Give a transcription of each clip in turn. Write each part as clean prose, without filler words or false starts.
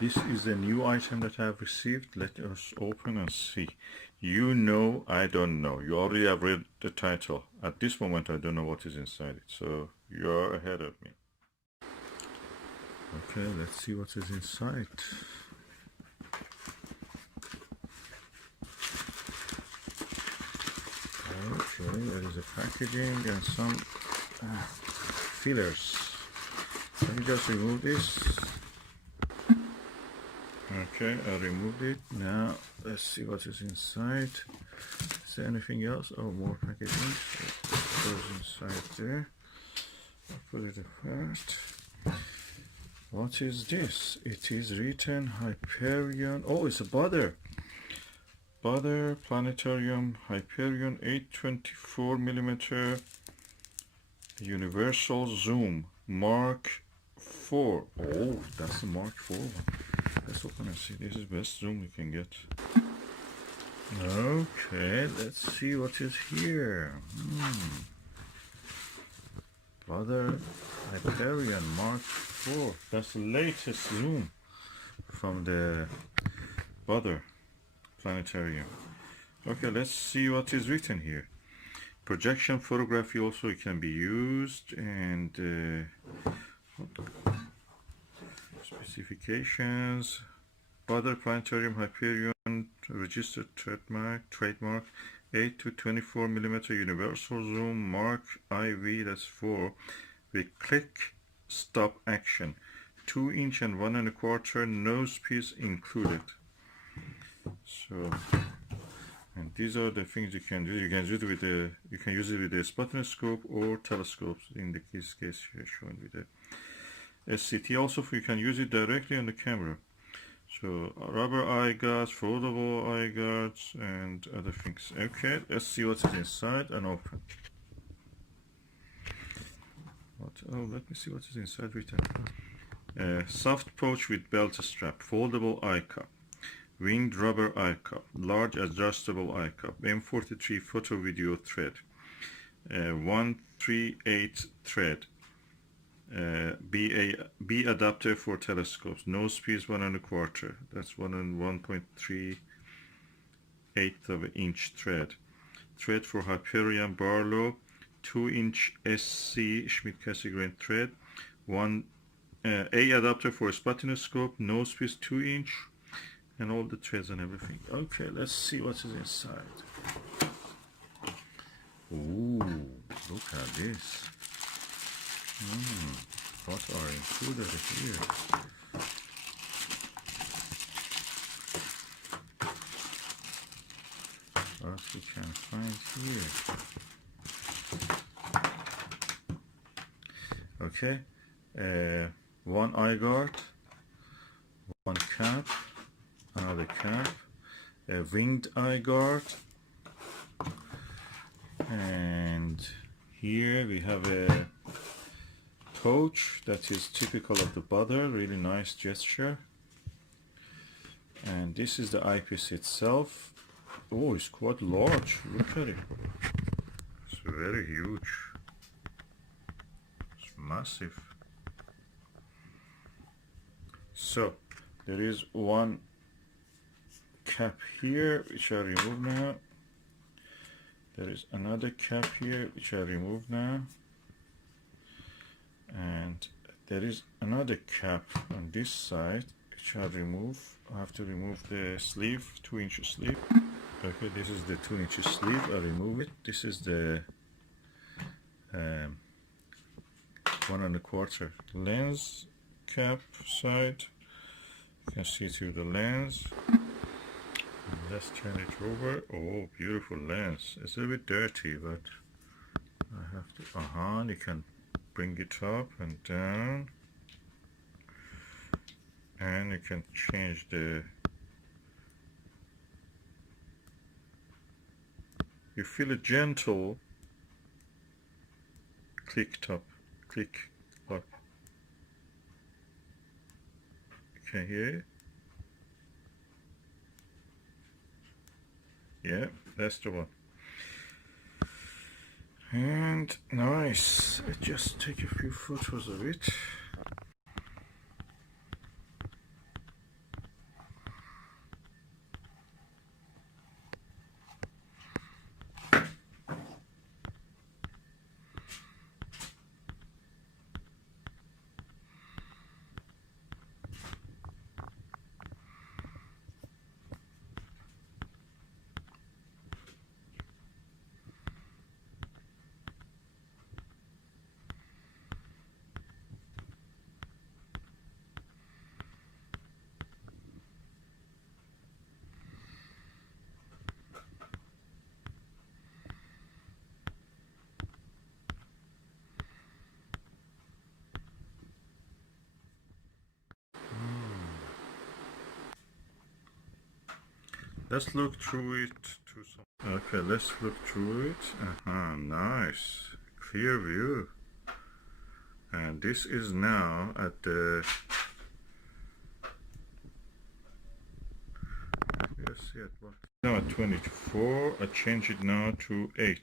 This is a new item that I have received. Let us open and see. You know, I don't know. You already have read the title. At this moment, I don't know what is inside it. So you're ahead of me. Okay, let's see what is inside. Okay, there is a packaging and some fillers. Let me just remove this. Okay, I removed it. Now let's see what is inside. Is there anything else? Oh, more packaging. So it goes inside there. I'll put it first. What is this? It is written Hyperion. Oh, it's a Baader. Baader Planetarium Hyperion 8-24mm Universal Zoom Mark 4. Oh, that's the Mark 4 one. Let's open and see. This is best zoom we can get. Okay, let's see what is here. Baader Hyperion Mark 4. That's the latest zoom from the Baader Planetarium. Okay, let's see what is written here. Projection photography also can be used, and specifications. Baader Planetarium Hyperion registered trademark 8-24mm universal zoom Mark IV, that's 4, with click stop action, 2" and 1 1/4 nose piece included. So, and these are the things you can do. You can use it with a sputinoscope or telescopes. In this case here shown with the SCT. Also, you can use it directly on the camera. So rubber eye guards, foldable eye guards, and other things. Okay, let's see what's inside and open. Oh, let me see what is inside written. Soft pouch with belt strap, foldable eye cup, winged rubber eye cup, large adjustable eye cup, M43 photo video thread, 138 thread, B adapter for telescopes, nose piece 1 1/4, that's 1.3/8 thread, thread for Hyperion Barlow, 2" SC Schmidt-Cassegrain thread, A adapter for a sputinoscope, nose piece 2", and all the threads and everything. Okay, let's see what is inside. Ooh, look at this. What are included here? What we can find here? Okay, one eye guard, one cap, another cap, a winged eye guard, and here we have a pouch that is typical of the Baader, really nice gesture. And this is the eyepiece itself. Oh, it's quite large, look at it. It's very huge. It's massive. So, there is one cap here, which I remove now. There is another cap here, which I remove now. And there is another cap on this side, which I remove. I have to remove the sleeve, 2" sleeve. Okay, this is the 2" sleeve. I remove it. This is the 1 1/4 lens cap side. You can see through the lens. Let's turn it over. Oh, beautiful lens. It's a bit dirty, but I have to. You can bring it up and down, and you can change the. You feel a gentle click up. You can hear it? Yeah, that's the one. And nice. Let's just take a few photos of it. Let's look through it to some. Okay, let's look through it. Nice. Clear view. And this is now at the. Let's see at what. Now at 24. I change it now to 8.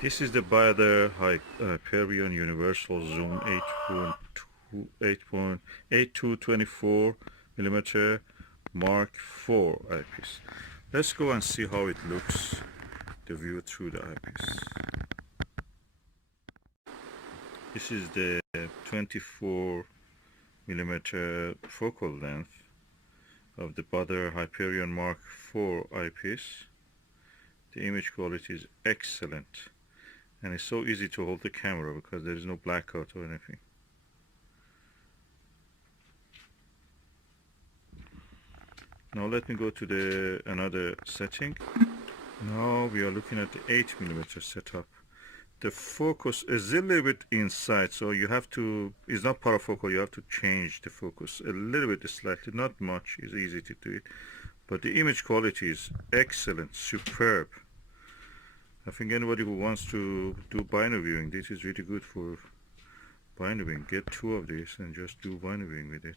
This is the Baader Hyperion Universal Zoom 8-24mm Mark IV eyepiece. Let's go and see how it looks, the view through the eyepiece. This is the 24mm focal length of the Baader Hyperion Mark IV eyepiece. The image quality is excellent. And it's so easy to hold the camera because there is no blackout or anything. Now let me go to another setting. Now we are looking at the 8mm setup. The focus is a little bit inside, so you have to, it's not parafocal, you have to change the focus a little bit slightly, not much, it's easy to do it. But the image quality is excellent, superb. I think anybody who wants to do binoviewing, this is really good for binoviewing. Get 2 of these and just do binoviewing with it.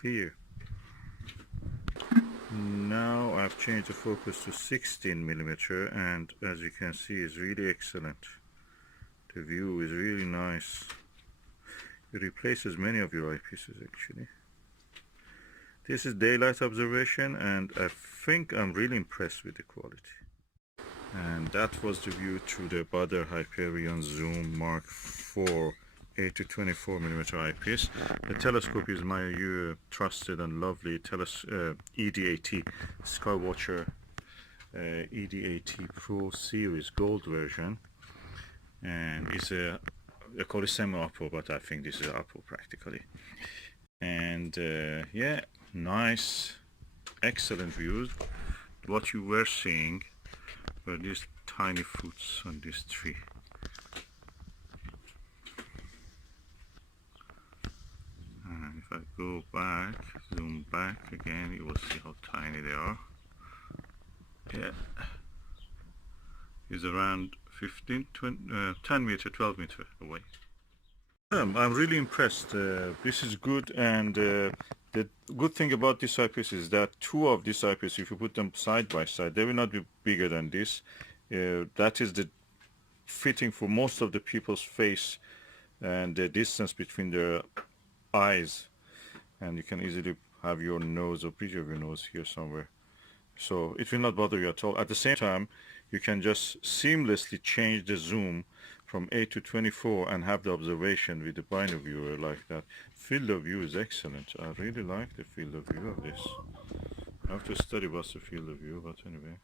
Clear. Now I've changed the focus to 16mm, and as you can see, it's really excellent. The view is really nice. It replaces many of your eyepieces actually. This is daylight observation, and I think I'm really impressed with the quality. And that was the view through the Baader Hyperion Zoom Mark IV 8-24mm eyepiece. The telescope is my trusted and lovely ED80 Skywatcher ED80 Pro Series Gold version, and it's they call it semi-oppo, but I think this is oppo practically. And yeah, nice, excellent views. What you were seeing were these tiny fruits on this tree. And if I go back, zoom back again, you will see how tiny they are. Yeah, it's around 15, 20, 10 meter, 12 meter away. I'm really impressed. This is good, and the good thing about this eyepiece is that 2 of these eyepieces, if you put them side by side, they will not be bigger than this. That is the fitting for most of the people's face and the distance between their eyes, and you can easily have your nose or bridge of your nose here somewhere, so it will not bother you at all. At the same time, you can just seamlessly change the zoom from 8 to 24 and have the observation with the binoviewer like that. Field of view is excellent. I really like the field of view of this. I have to study what's the field of view, but anyway.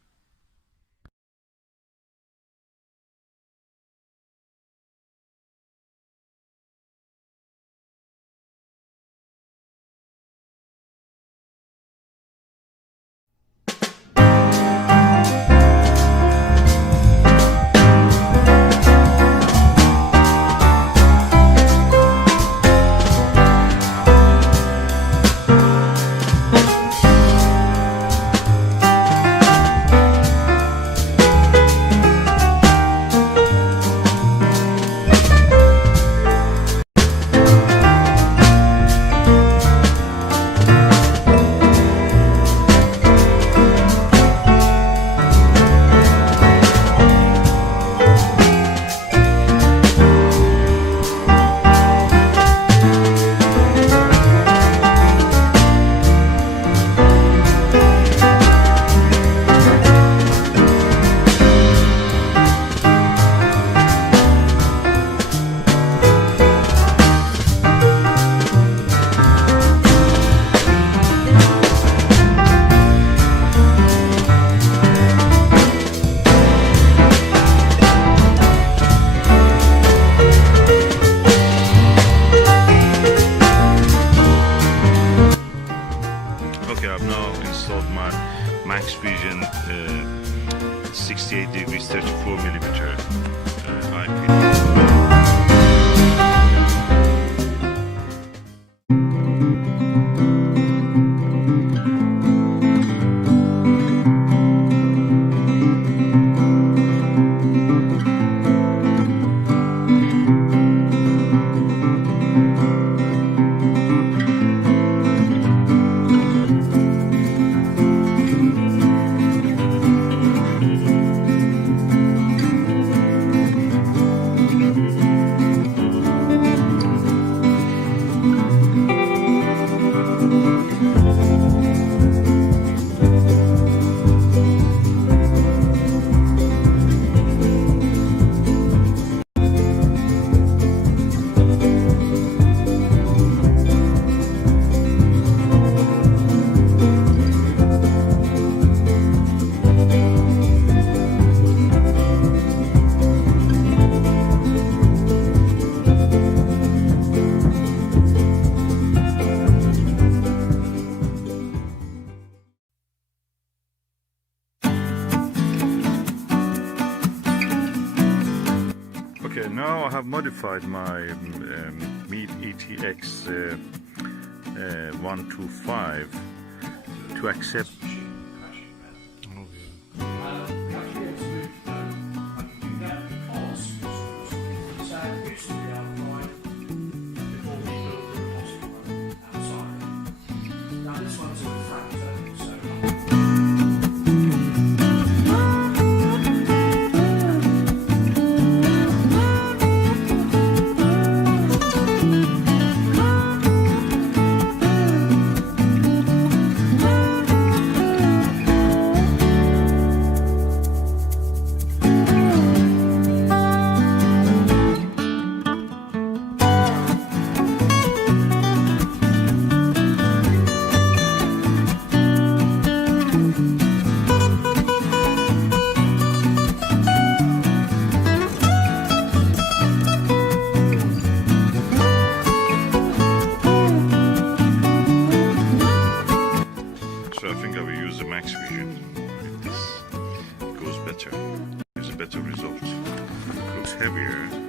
Max Vision 68 degrees 34mm eyepiece. Okay, now I have modified my Meade ETX 125 to accept. I think I will use the Max Vision with this. It goes better. Gives a better result. It looks heavier.